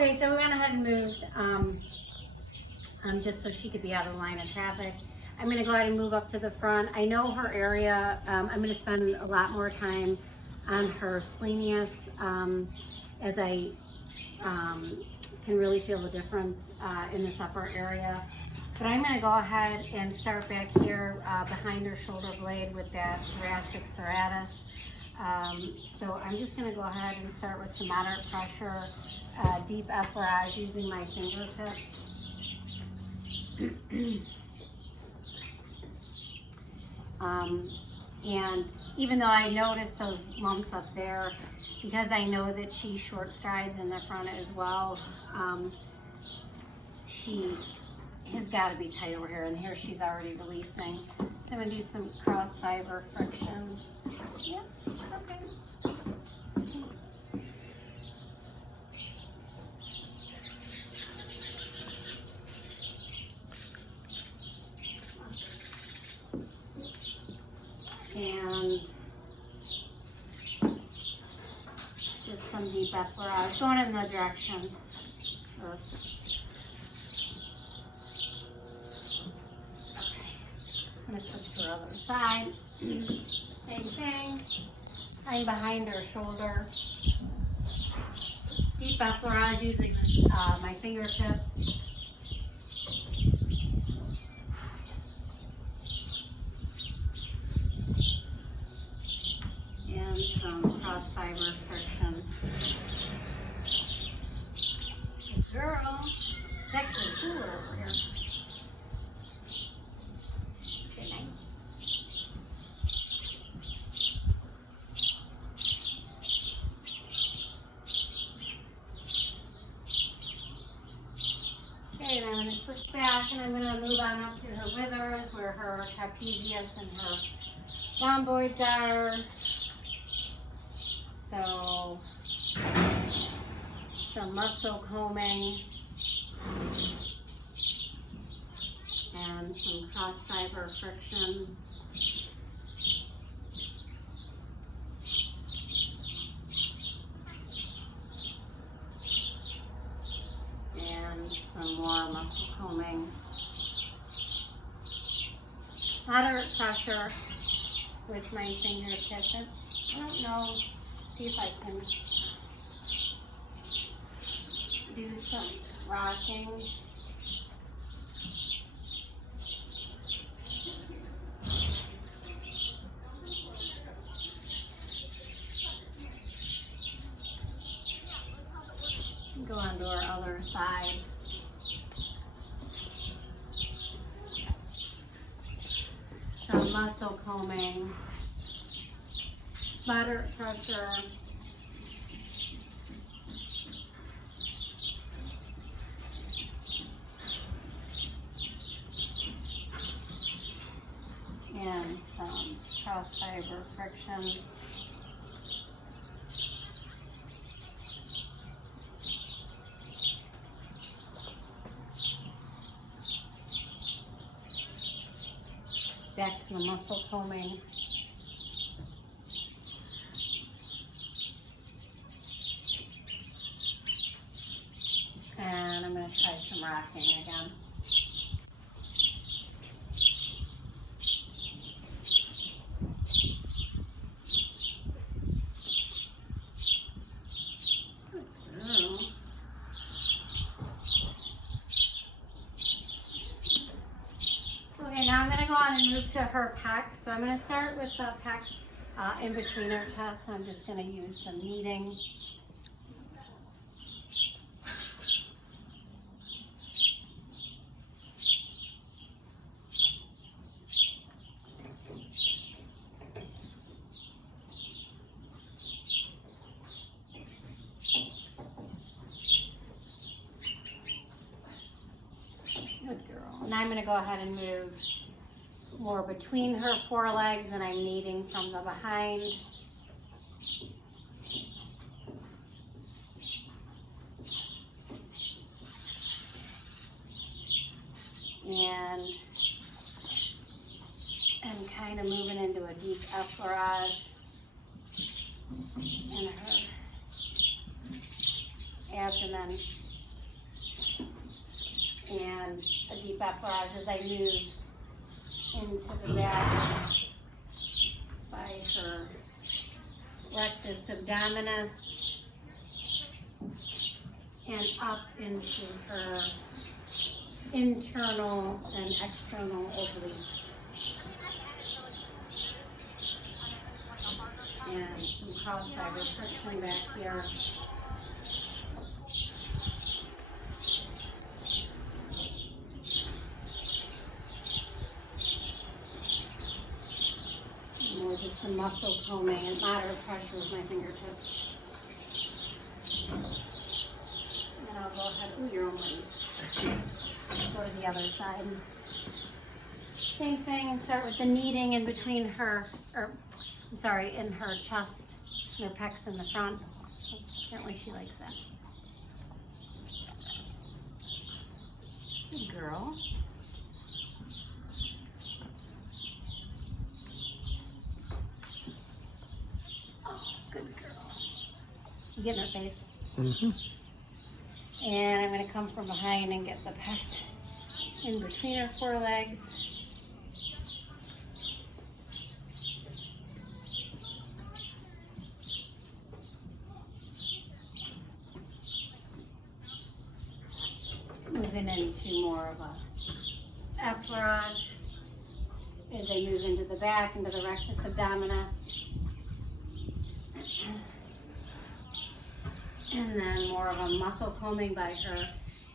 Okay, so we went ahead and moved just so she could be out of the line of traffic. I'm gonna go ahead and move up to the front. I know her area. I'm gonna spend a lot more time on her splenius as I can really feel the difference in this upper area. But I'm gonna go ahead and start back here behind her shoulder blade with that thoracic serratus. So I'm just gonna go ahead and start with some moderate pressure, deep effleurage using my fingertips. And even though I noticed those lumps up there, because I know that she short strides in the front as well, she has got to be tight over here, and here she's already releasing. So I'm going to do some cross fiber friction. Yeah, it's okay. And just some deep effleurage going in the direction of, I'm going to switch to her other side. Same thing. I'm behind her shoulder. Deep effleurage using my fingertips. And some cross fiber friction. Good girl. It's actually cooler over here. Say nice. Okay, and I'm going to switch back, and I'm going to move on up to her withers, where her trapezius and her rhomboids are. So, some muscle combing and some cross fiber friction. And some more muscle combing. Moderate pressure with my fingertips. I don't know. See if I can do some rocking. Go on to our other side. Some muscle combing. Moderate pressure. And some cross fiber friction. Back to the muscle combing. And I'm going to try some rocking again. Okay, now I'm going to go on and move to her pecs. So I'm going to start with the pecs in between her chest. So I'm just going to use some kneading. Good girl. And I'm going to go ahead and move more between her forelegs, and I'm kneading from the behind. And I'm kind of moving into a deep effleurage in her abdomen. and a deep effleurage as I move into the back by her rectus abdominis and up into her internal and external obliques. And some cross fiber friction back here. And more just some muscle combing and moderate pressure with my fingertips. And I'll go ahead. Ooh, you're only. Go to the other side. Same thing, and start with the kneading in between her, in her chest and her pecs in the front. Apparently she likes that. Good girl. Oh, good girl. You get in her face? Mm-hmm. And I'm going to come from behind and get the pecs in between her forelegs. Moving into more of a effleurage as I move into the back, into the rectus abdominis. And then more of a muscle combing by her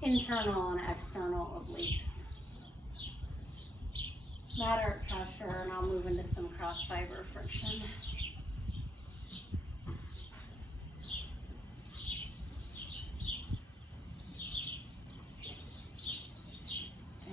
internal and external obliques. Moderate pressure, and I'll move into some cross fiber friction.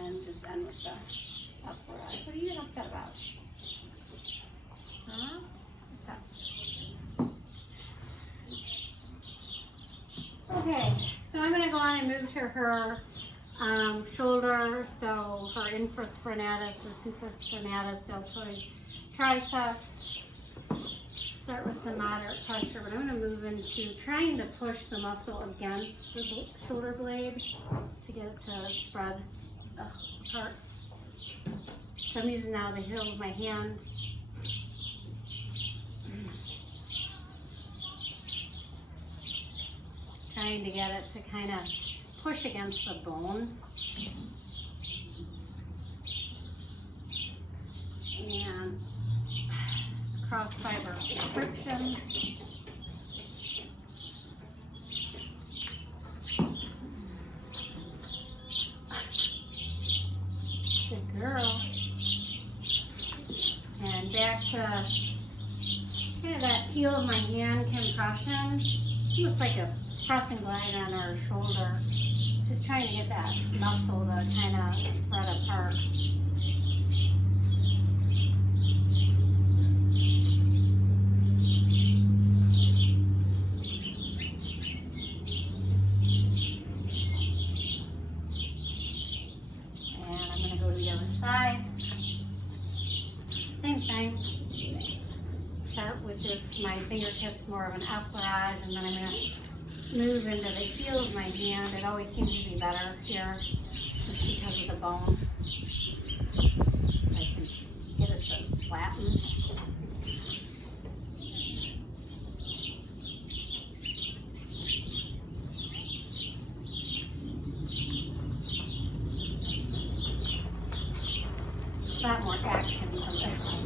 And just end with the effleurage. What are you upset about? Huh? What's up? Okay, so I'm going to go on and move to her shoulder, so her infraspinatus or supraspinatus, deltoid triceps. Start with some moderate pressure, but I'm going to move into trying to push the muscle against the shoulder blade to get it to spread apart. So I'm using now the heel of my hand. Trying to get it to kind of push against the bone. And cross fiber friction. Good girl. And back to kind of that heel of my hand compression. Almost like a press and glide on her shoulder. Just trying to get that muscle to kind of spread apart. And I'm going to go to the other side. Same thing. Start with just my fingertips, more of an effleurage, and then I'm going to move into the heel of my hand. It always seems to be better here, just because of the bone. So I can get it to flatten. It's a lot more action from this one.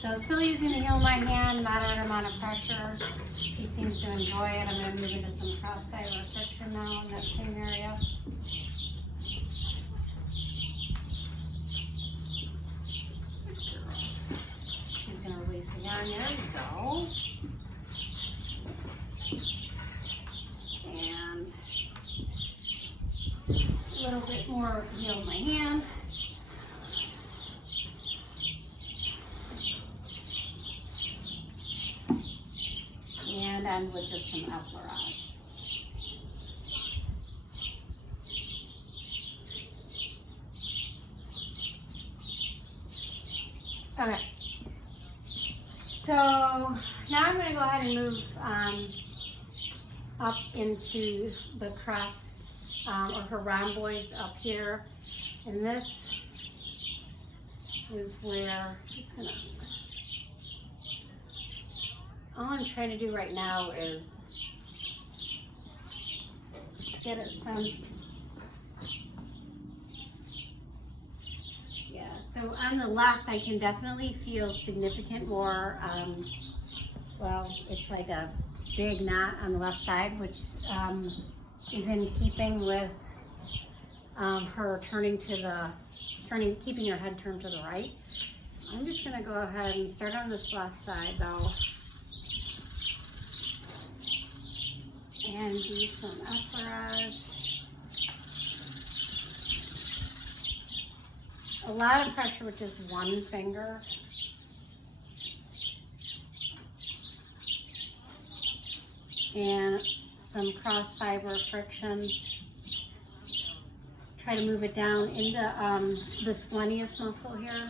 So still using the heel of my hand, moderate amount of pressure. She seems to enjoy it. I'm going to move into some cross fiber friction now in that same area. She's going to release again. There we go. And a little bit more heel of my hand. And end with just some effleurage. Okay. So now I'm going to go ahead and move up into the crest or her rhomboids up here. And this is where I'm just going to, all I'm trying to do right now is get a sense. Yeah, so on the left, I can definitely feel significant more, well, it's like a big knot on the left side, which is in keeping with her keeping her head turned to the right. I'm just gonna go ahead and start on this left side though, and do some effleurage. A lot of pressure with just one finger. And some cross fiber friction. Try to move it down into the splenius muscle here.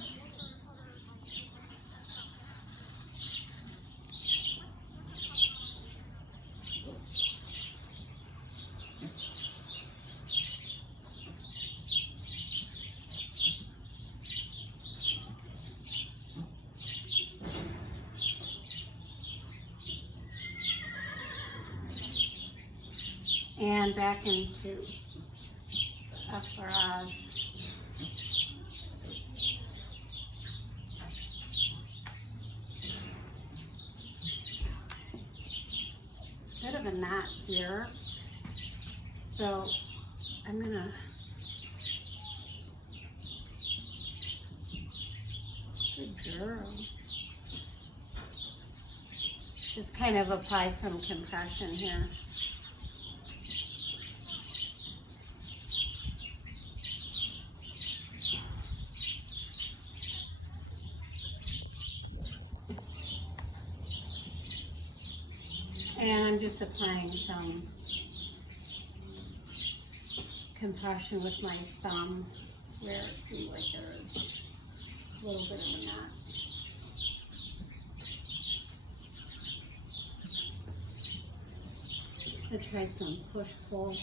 And back into effleurage. It's a bit of a knot here, so I'm gonna good girl. Just kind of apply some compression here. And I'm just applying some compression with my thumb where it seems like there is a little bit of a knot. I'll try some push-pull.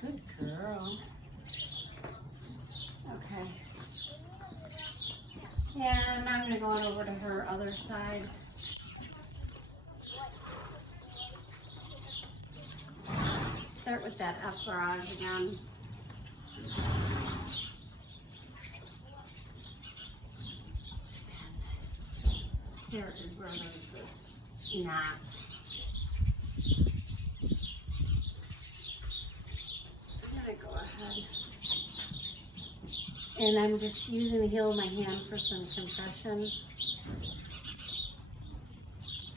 Good girl. Okay. And I'm going to go on over to her other side. Start with that effleurage again. Here is where there's this knot. I'm going to go ahead. And I'm just using the heel of my hand for some compression. I'm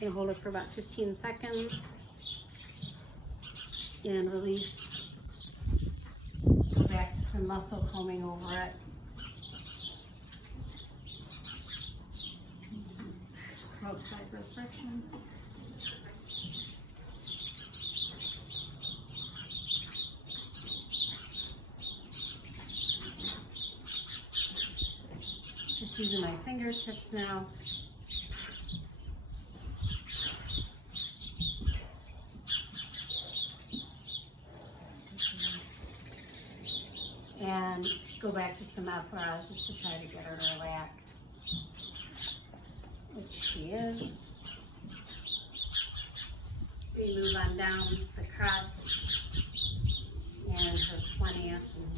going to hold it for about 15 seconds. And release. Go back to some muscle combing over it. And some cross fiber friction. Just using my fingertips now. And go back to some effleurage just to try to get her to relax, which she is. We move on down the crest and her splenius.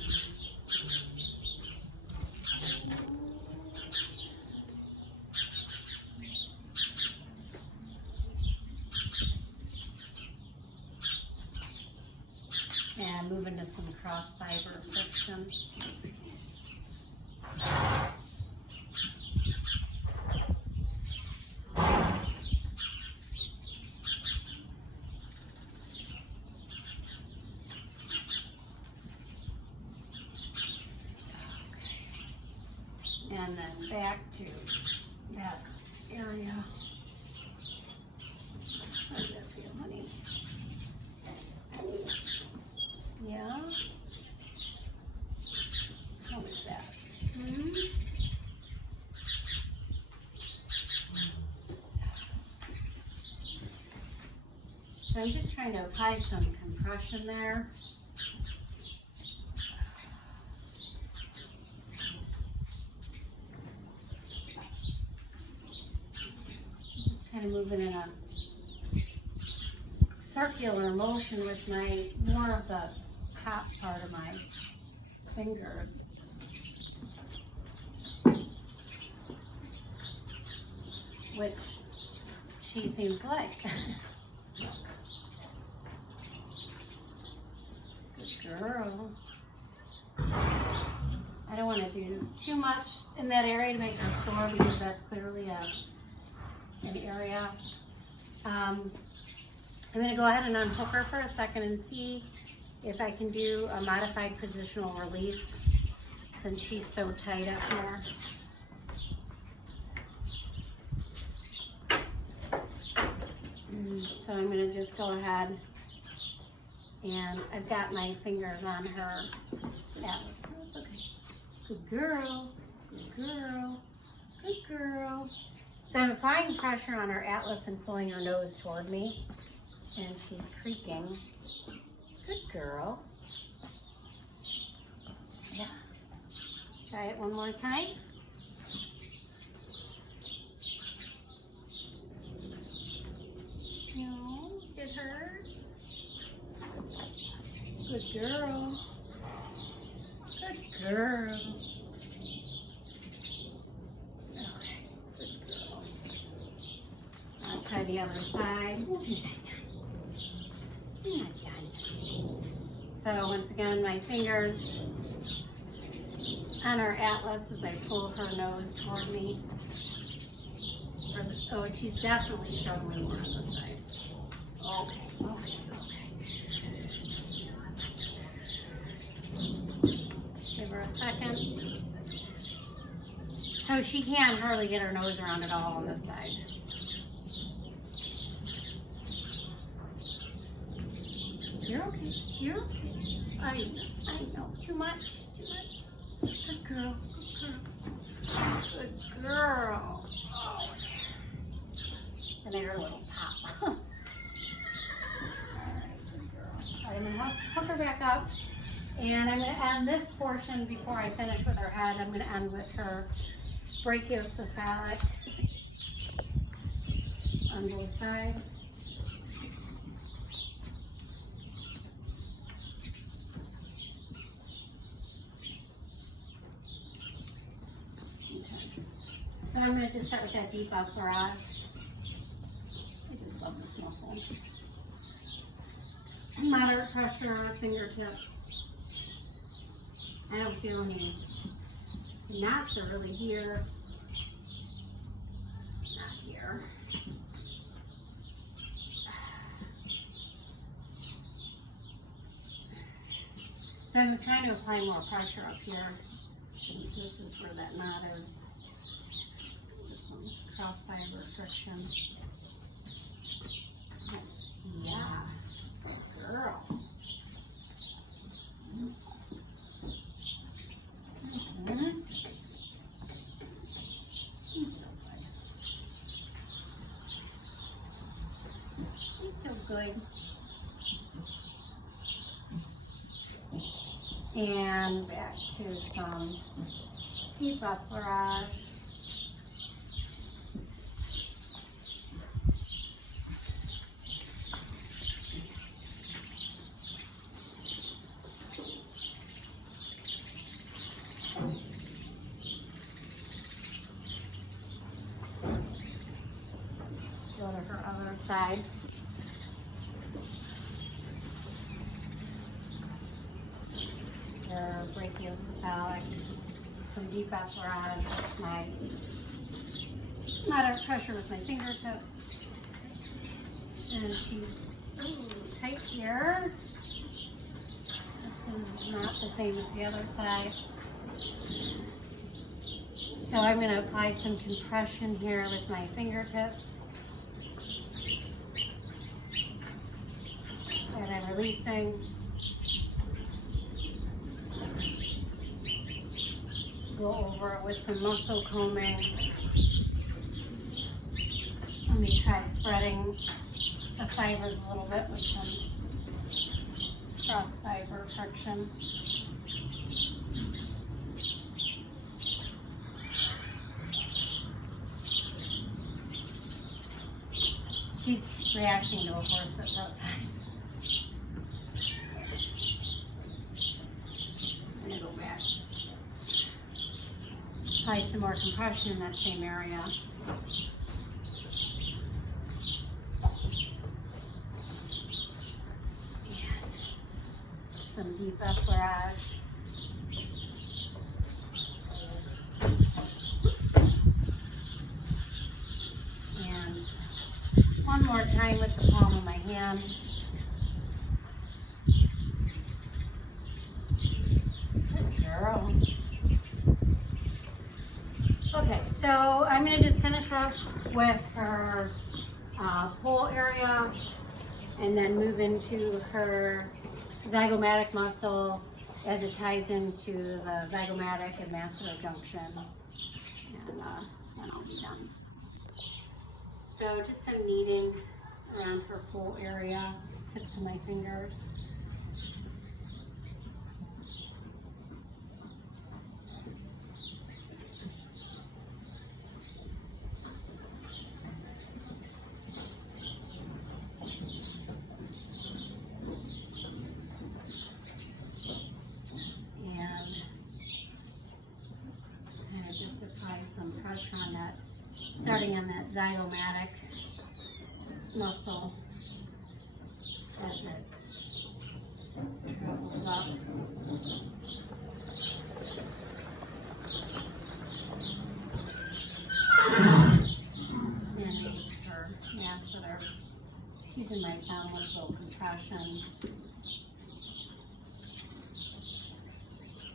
And move into some some cross fiber friction. And then back to that area. How does that feel, honey? Yeah? How is that? So I'm just trying to apply some compression there. Kind of moving in a circular motion with more of the top part of my fingers. Which she seems like. Good girl. I don't want to do too much in that area to make her sore because that's clearly an area. I'm going to go ahead and unhook her for a second and see if I can do a modified positional release since she's so tight up here. So I'm going to just go ahead and I've got my fingers on her atlas, so it's okay. Good girl, good girl, good girl. So I'm applying pressure on her atlas and pulling her nose toward me, and she's creaking. Good girl. Yeah. Try it one more time. No, is it hurt? Good girl. Good girl. I'll try the other side. You're not done. So once again, my fingers on her atlas as I pull her nose toward me. Oh, and she's definitely struggling more on this side. Okay. Give her a second. So she can't hardly get her nose around at all on this side. You're okay. You're okay. I know. Too much. Good girl. Good girl. Oh. And I heard a little pop. All right, good girl. All right, I'm going to hook her back up. And I'm going to end this portion before I finish with her head. I'm going to end with her brachiocephalic on both sides. So I'm going to just start with that deep out barrage. I just love this muscle. Moderate pressure on our fingertips. I don't feel any knots are really here. Not here. So I'm trying to apply more pressure up here since this is where that knot is. Just some cross fiber friction. Yeah, good girl. It's so good. And back to some deep barrage. Go to her other side. brachiocephalic, some deep effleurage with my moderate pressure with my fingertips. And she's tight here. This is not the same as the other side. So I'm going to apply some compression here with my fingertips. And I'm releasing. Go over it with some muscle combing. Let me try spreading the fibers a little bit with some cross fiber friction. She's reacting to a horse that's outside. I'm gonna go back. Apply some more compression in that same area. Some deep effleurage. And one more time with the palm of my hand. Good girl. Okay, so I'm going to just finish up with her pole area and then move into her zygomatic muscle as it ties into the zygomatic and masseter junction, and then I'll be done. So just some kneading around her pole area, tips of my fingers. Some pressure on that, starting on that zygomatic muscle as it travels up. And it's her masseter. She's in my downward little compression.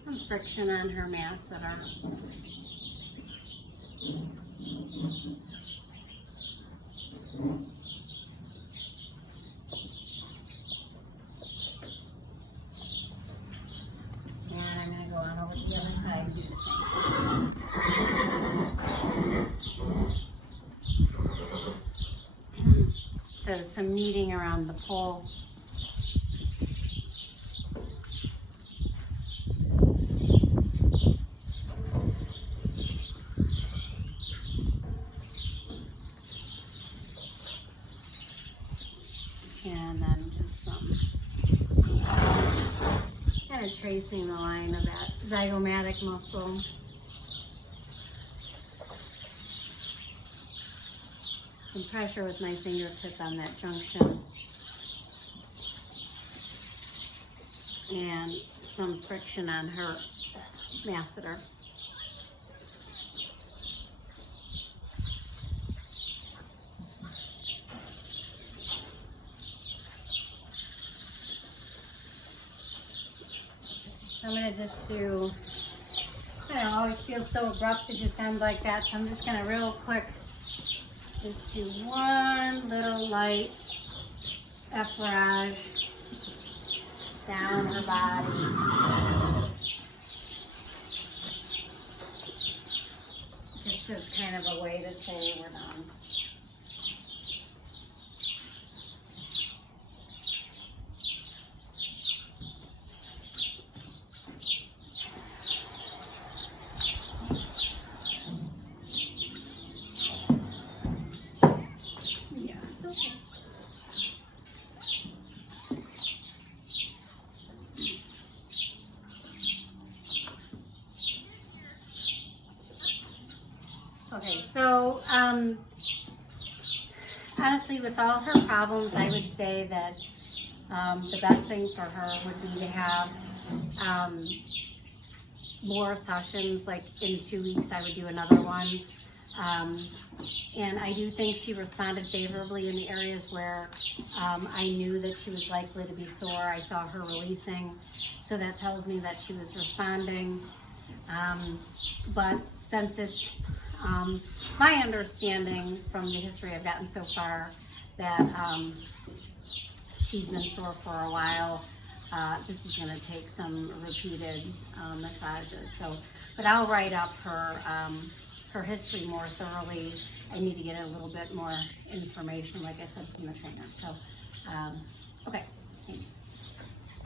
Some friction on her masseter. And I'm going to go on over to the other side and do the same. So some kneading around the pole. And then just some kind of tracing the line of that zygomatic muscle. Some pressure with my fingertip on that junction. And some friction on her masseter. I'm going to just do, I don't know, always feels so abrupt to just end like that, so I'm just going to real quick just do one little light effleurage down her body. Just as kind of a way to say we're done. Okay, so honestly, with all her problems, I would say that the best thing for her would be to have more sessions, like in 2 weeks I would do another one. And I do think she responded favorably in the areas where I knew that she was likely to be sore. I saw her releasing, so that tells me that she was responding. But since it's my understanding from the history I've gotten so far that she's been sore for a while, this is going to take some repeated massages. So, but I'll write up her history more thoroughly. I need to get a little bit more information, like I said, from the trainer. So, okay, thanks.